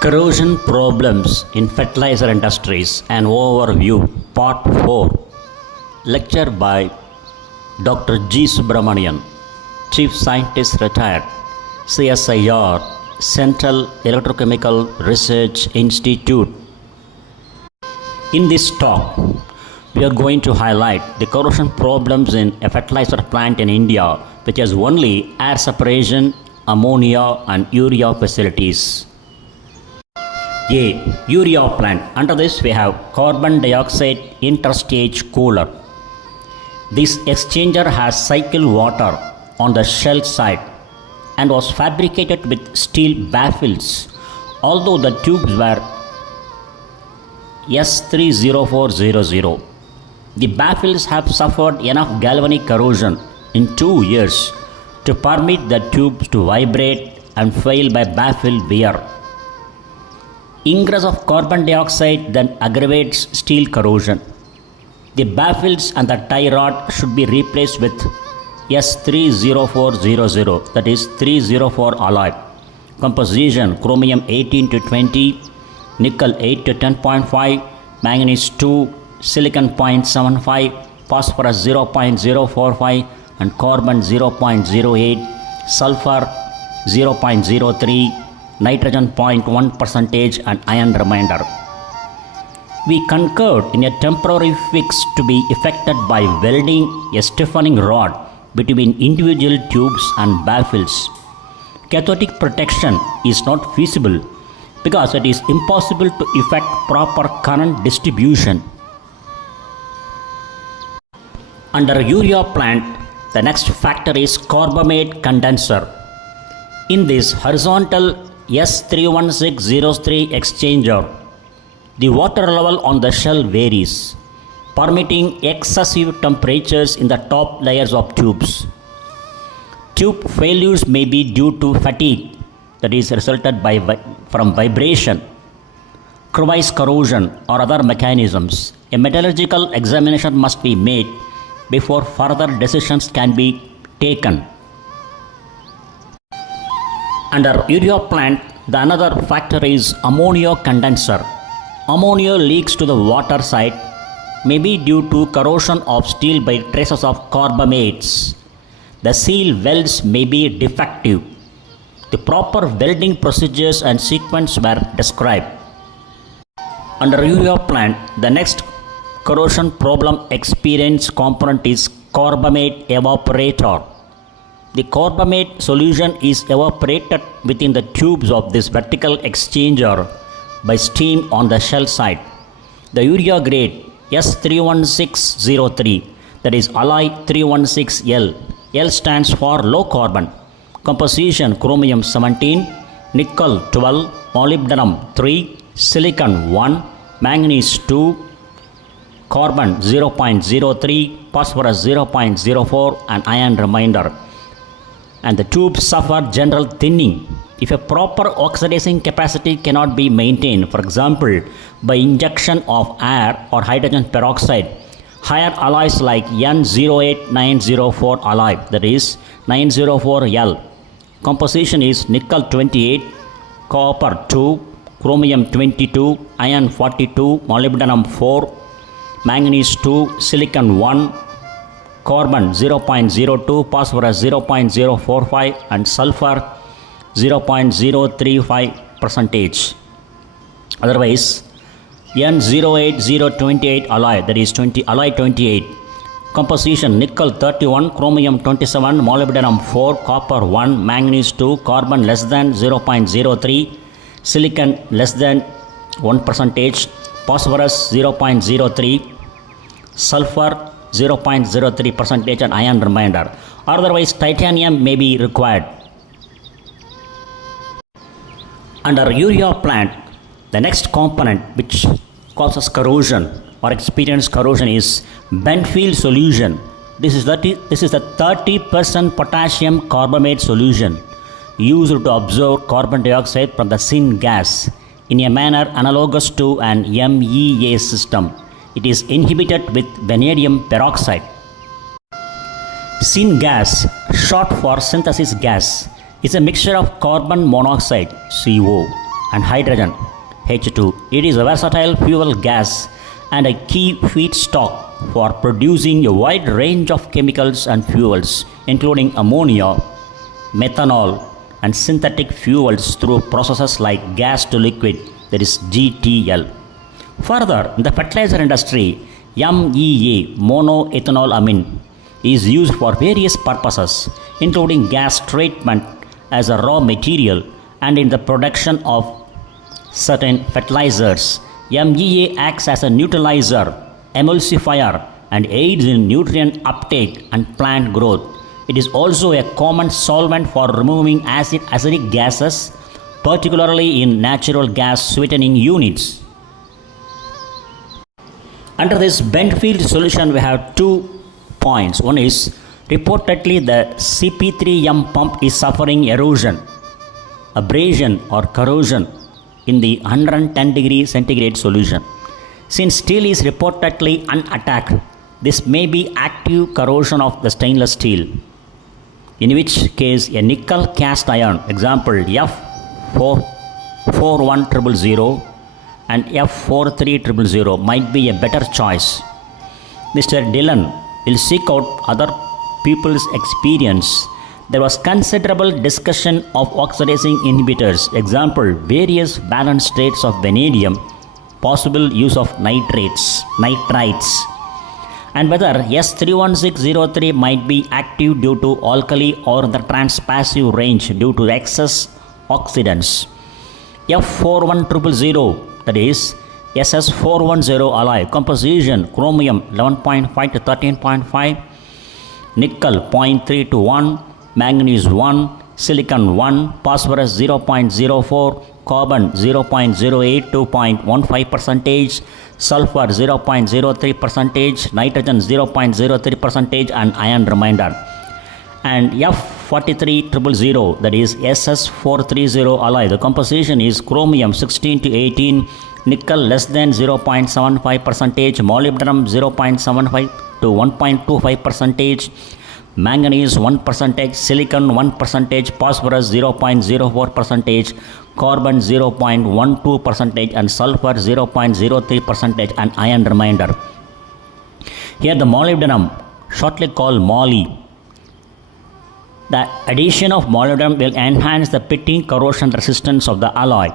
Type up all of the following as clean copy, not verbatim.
Corrosion problems in fertilizer industries, an overview, part 4. Lecture by Dr.G.Subramanian, Chief Scientist Retired, CSIR, Central Electrochemical Research Institute. In this talk, we are going to highlight the corrosion problems in a fertilizer plant in India, which has only air separation, ammonia and urea facilities. A. Urea plant. Under this we have carbon dioxide interstage cooler. This exchanger has cycle water on the shell side and was fabricated with steel baffles, although the tubes were S30400. The baffles have suffered enough galvanic corrosion in 2 years to permit the tubes to vibrate and fail by baffle wear. Ingress of carbon dioxide then aggravates steel corrosion. The baffles and the tie rod should be replaced with S30400, that is 304 alloy. Composition: chromium 18 to 20, nickel 8 to 10.5, manganese 2, silicon 0.75, phosphorus 0.045 and carbon 0.08, sulfur 0.03, nitrogen 0.1% and iron remainder. We concurred in a temporary fix to be effected by welding a stiffening rod between individual tubes and baffles. Cathodic protection is not feasible because it is impossible to effect proper current distribution. Under urea plant, the next factor is Carbamate Condenser. In this horizontal S31603 exchanger, the water level on the shell varies, permitting excessive temperatures in the top layers of tubes. Tube failures may be due to fatigue, that is resulted from vibration, crevice corrosion or other mechanisms. A metallurgical examination must be made before further decisions can be taken. Under urea plant, the another factor is ammonia condenser. Ammonia leaks to the water side, may be due to corrosion of steel by traces of carbamates. The seal welds may be defective. The proper welding procedures and sequence were described. Under urea plant, the next corrosion problem experience component is carbamate evaporator. The carbamate solution is evaporated within the tubes of this vertical exchanger by steam on the shell side. The urea grade S31603, that is alloy 316L. L stands for low carbon. Composition: chromium 17, nickel 12, molybdenum 3, silicon 1, manganese 2, carbon 0.03, phosphorus 0.04 and iron remainder. And the tubes suffer general thinning. If a proper oxidizing capacity cannot be maintained, for example by injection of air or hydrogen peroxide, higher alloys like N08904 alloy, that is 904L. Composition is nickel 28, copper 2, chromium 22, iron 42, molybdenum 4, manganese 2, silicon 1, carbon 0.02, phosphorus 0.045 and sulfur 0.035%. Otherwise, N08028 alloy, that is alloy 28. Composition: nickel 31, chromium 27, molybdenum 4, copper 1, manganese 2, carbon less than 0.03, silicon less than 1%, phosphorus 0.03, sulfur 0.03% and iron remainder. Otherwise, titanium may be required. Under urea plant, the next component which causes corrosion or experience corrosion is bent field solution. This is the 30% potassium carbamate solution used to absorb carbon dioxide from the syngas in a manner analogous to an MEA system. It is inhibited with vanadium peroxide. Syngas, short for synthesis gas, is a mixture of carbon monoxide (CO) and hydrogen H2. It is a versatile fuel gas and a key feedstock for producing a wide range of chemicals and fuels, including ammonia, methanol, and synthetic fuels through processes like gas to liquid, that is GTL. Further, in the fertilizer industry, MEA, monoethanolamine, is used for various purposes, including gas treatment as a raw material and in the production of certain fertilizers. MEA acts as a neutralizer, emulsifier, and aids in nutrient uptake and plant growth. It is also a common solvent for removing acidic gases, particularly in natural gas sweetening units. Under this bent field solution, we have 2 points. One is reportedly the CP3M pump is suffering erosion, abrasion, or corrosion in the 110 degree centigrade solution. Since steel is reportedly unattacked, this may be active corrosion of the stainless steel, in which case a nickel cast iron, example F44100 and F43000 might be a better choice. Mr. Dillon will seek out other people's experience. There was considerable discussion of oxidizing inhibitors, example various valence states of vanadium, possible use of nitrites, and whether S31603 might be active due to alkali or the transpassive range due to excess oxidants. F41000, that is SS410 alloy, composition chromium 11.5 to 13.5, nickel 0.3 to 1, manganese 1, silicon 1, phosphorus 0.04, carbon 0.08 to 0.15%, sulfur 0.03%, nitrogen 0.03%, and iron remainder. And F43000, that is SS430 alloy, the composition is chromium 16 to 18, nickel less than 0.75%, molybdenum 0.75 to 1.25%, manganese 1%, silicon 1%, phosphorus 0.04%, carbon 0.12%, and sulfur 0.03%, and iron remainder. Here the molybdenum, shortly called moly. The addition of molybdenum will enhance the pitting corrosion resistance of the alloy.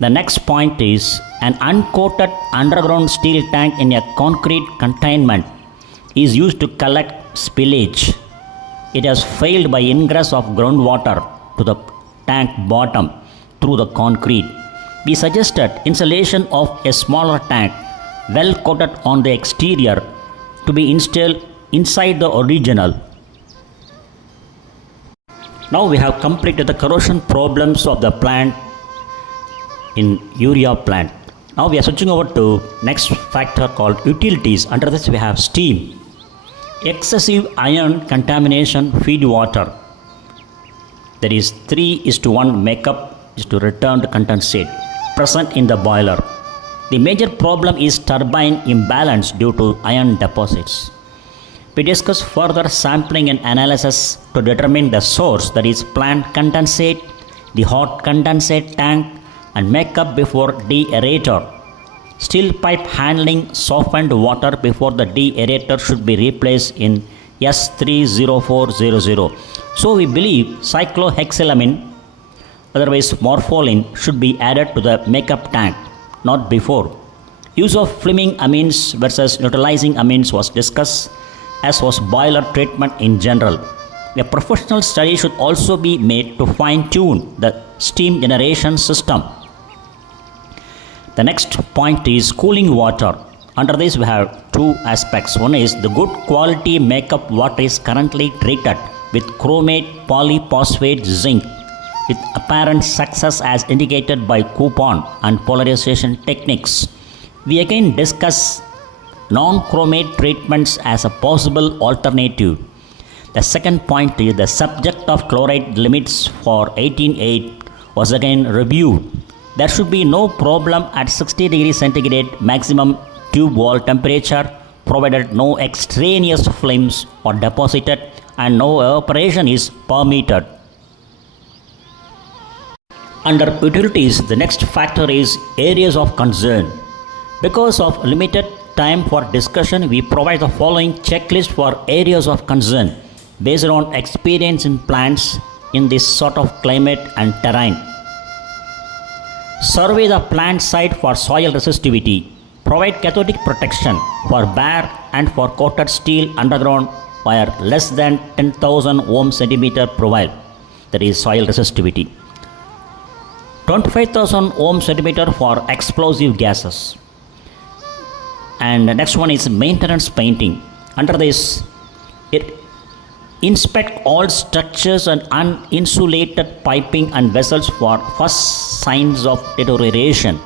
The next point is an uncoated underground steel tank in a concrete containment is used to collect spillage. It has failed by ingress of groundwater to the tank bottom through the concrete. We suggested installation of a smaller tank, well coated on the exterior, to be installed inside the original. Now we have completed the corrosion problems of the plant in Urea Plant. Now we are switching over to next factor called utilities. Under this we have steam. Excessive iron contamination feed water, that is 3:1 makeup is to return to condensate present in the boiler. The major problem is turbine imbalance due to iron deposits. We discuss further sampling and analysis to determine the source, that is plant condensate, the hot condensate tank, and makeup before deaerator. Steel pipe handling softened water before the deaerator should be replaced in S30400. So we believe cyclohexylamine, otherwise morpholine, should be added to the makeup tank, not before. Use of flaming amines versus neutralizing amines was discussed, as was boiler treatment in general. A professional study should also be made to fine-tune the steam generation system. The next point is cooling water. Under this we have 2 aspects. One is the good quality makeup water is currently treated with chromate polyphosphate zinc with apparent success as indicated by coupon and polarization techniques. We again discuss non-chromate treatments as a possible alternative. The second point is the subject of chloride limits for 18.8 was again reviewed. There should be no problem at 60 degrees centigrade maximum tube wall temperature, provided no extraneous flames are deposited and no evaporation is permitted. Under utilities, the next factor is areas of concern. Because of limited time for discussion, we provide the following checklist for areas of concern based on experience in plants in this sort of climate and terrain. Survey the plant site for soil resistivity. Provide cathodic protection for bare and for coated steel underground wire less than 10,000 ohm centimeter profile, that is soil resistivity. 25,000 ohm centimeter for explosive gases. And the next one is maintenance painting. Under this, inspect all structures and uninsulated piping and vessels for first signs of deterioration.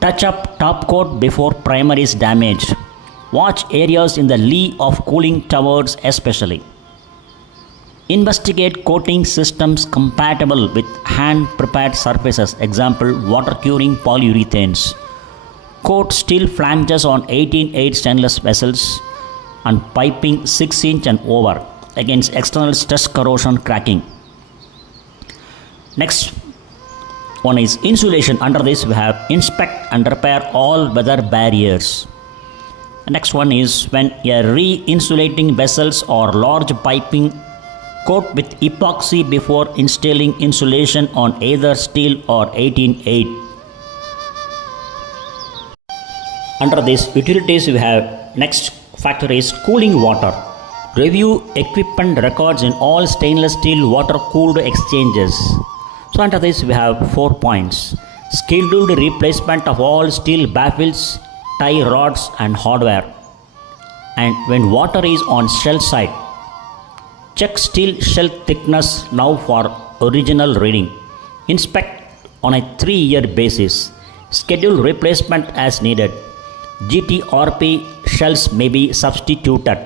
Touch up top coat before primer is damaged. Watch areas in the lee of cooling towers especially. Investigate coating systems compatible with hand-prepared surfaces, example water curing polyurethanes. Coat steel flanges on 18-8 stainless vessels and piping 6 inch and over against external stress corrosion cracking. Next one is insulation. Under this we have inspect and repair all weather barriers. Next one is when a re-insulating vessels or large piping, coat with epoxy before installing insulation on either steel or 18-8. Under this utilities we have next factor is cooling water. Review equipment records in all stainless steel water cooled exchanges. So under this we have 4 points. Scheduled replacement of all steel baffles, tie rods and hardware. And when water is on shell side, check steel shell thickness now for original reading. Inspect on a 3-year basis. Schedule replacement as needed. GTRP shells may be substituted.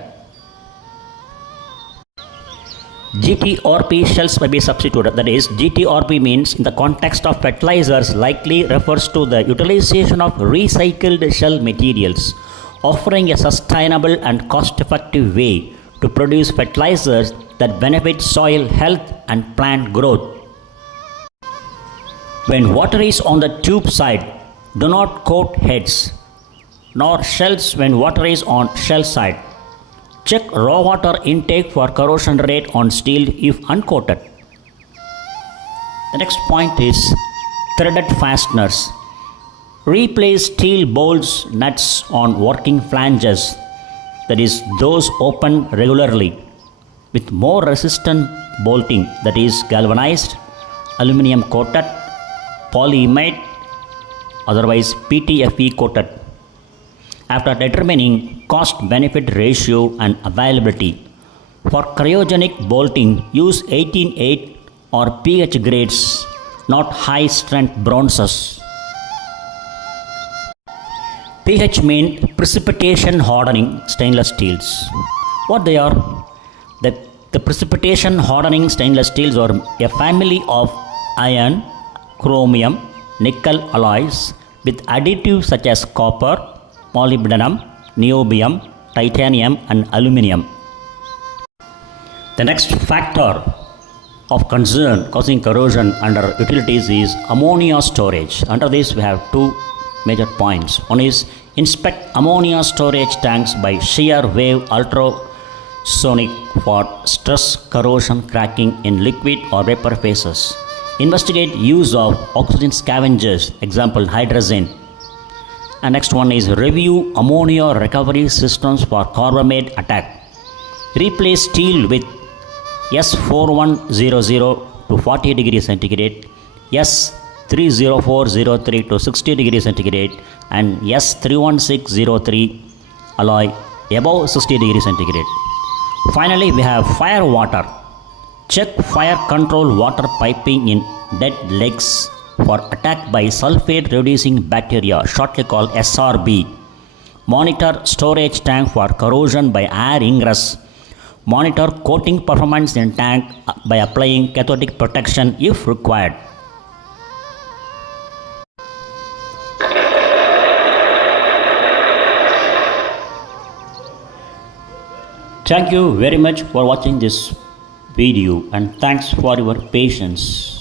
GTRP shells may be substituted. That is, GTRP means in the context of fertilizers likely refers to the utilization of recycled shell materials, offering a sustainable and cost-effective way to produce fertilizers that benefit soil health and plant growth. When water is on the tube side, do not coat heads nor shells when water is on shell side. Check raw water intake for corrosion rate on steel if uncoated. The next point is threaded fasteners. Replace steel bolts, nuts on working flanges, that is those open regularly, with more resistant bolting, that is galvanized, aluminum coated, polyimide, otherwise PTFE coated. After determining cost-benefit ratio and availability, for cryogenic bolting use 18-8 or pH grades, not high-strength bronzes. pH means precipitation hardening stainless steels. What they are? The precipitation hardening stainless steels are a family of iron, chromium, nickel alloys with additives such as copper, molybdenum, niobium, titanium and aluminum. The next factor of concern causing corrosion under utilities is ammonia storage. Under this we have 2 major points. One is inspect ammonia storage tanks by shear wave ultrasonic for stress corrosion cracking in liquid or vapor phases. Investigate use of oxygen scavengers, example hydrazine. And next one is review ammonia recovery systems for carbamate attack. Replace steel with S4100 to 40 degrees centigrade, S30403 to 60 degrees centigrade and S31603 alloy above 60 degrees centigrade. Finally, we have fire water. Check fire control water piping in dead legs for attack by sulfate reducing bacteria, shortly called SRB. Monitor storage tank for corrosion by air ingress. Monitor coating performance in tank by applying cathodic protection if required. Thank you very much for watching this video, and thanks for your patience.